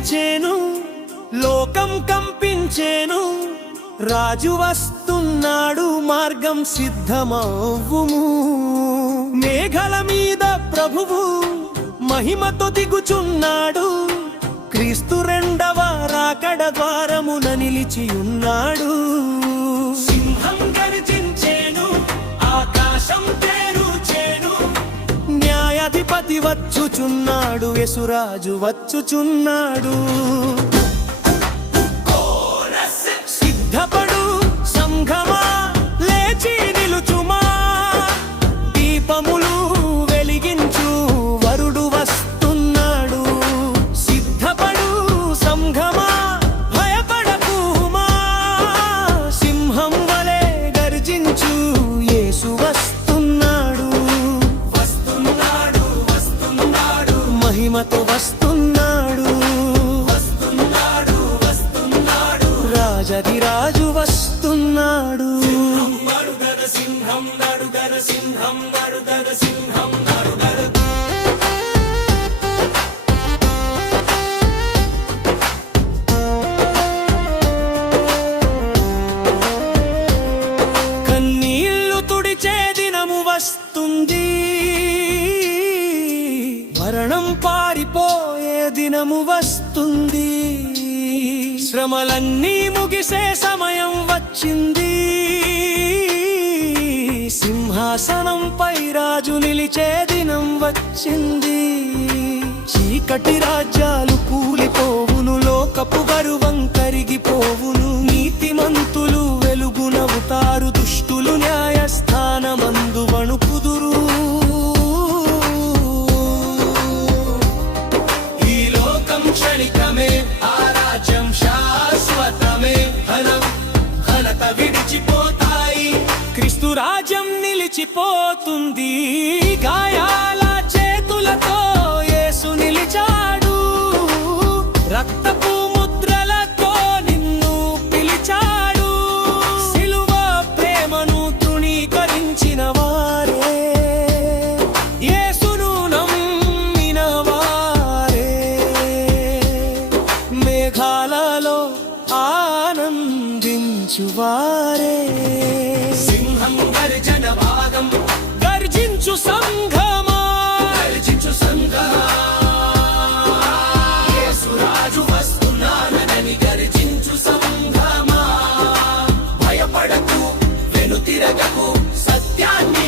గర్జించేను, లోకం కంపించేను. రాజు వస్తున్నాడు, మార్గం సిద్ధమవ్వుము. మేఘల మీద ప్రభువు మహిమతో దిగుచున్నాడు. క్రీస్తు రెండవ రాకడ ద్వారమున నిలిచియున్నాడు. సింహం గర్జించేను, ఆకాశం తెరుచేను. న్యాయాధిపతి వచ్చుచున్నాడు, యేసురాజు వచ్చుచున్నాడు. సిద్ధపడు సంఘమా, లేచి నిలుచుమా. దీపములు వెలిగించు, వరుడు వస్తున్నాడు. సిద్ధపడు సంఘమా, భయపడకుమా. సింహం వలె గర్జించు, యేసు వస్తున్నాడు. వస్తున్నాడు, వస్తున్నాడు, మహిమతో వస్తున్నాడు. వస్తున్నాడు, వస్తున్నాడు, రాజు వస్తున్నాడు. సింహం నడుగద, సింహం నడుగద, సింహం నడుగద. కన్నీళ్లు తుడిచే దినము వస్తుంది, మరణం పారిపోయే దినము వస్తుంది. శ్రమలన్నీ ముగిసే సమయం వచ్చింది. సింహాసనంపై రాజు నిలిచే దినం వచ్చింది. చీకటి రాజ్యాలు కూలిపోవును, లోకపు గర్వం కరిగిపోవును. నీతిమంతులు వెలుగునవుతారు, దుష్టులు న్యాయస్థానమందు వణుకుదురు. ఈ లోకం క్షణికమే, ఆ రాజ్యం శాశ్వతమే. ఘనత విడిచిపోతాయి, క్రీస్తు రాజ్యం నిలిచిపోతుంది. గాయాల చేతులతో యేసు నిలిచాడు, రక్తపు ముద్రలతో నిన్ను పిలిచాడు. సిలువ ప్రేమను తృణీకరించిన వారే, యేసును నమ్మిన వారే, మేఘాలలో ఆనందించువారే. సింహం గర్జన భాగం, గర్జించు సంఘమా, గర్జించు సంఘమా. యేసురాజు వస్తున్నానని గర్జించు సంఘమా. భయపడకు, వెనుతిరగకు, సత్యాన్ని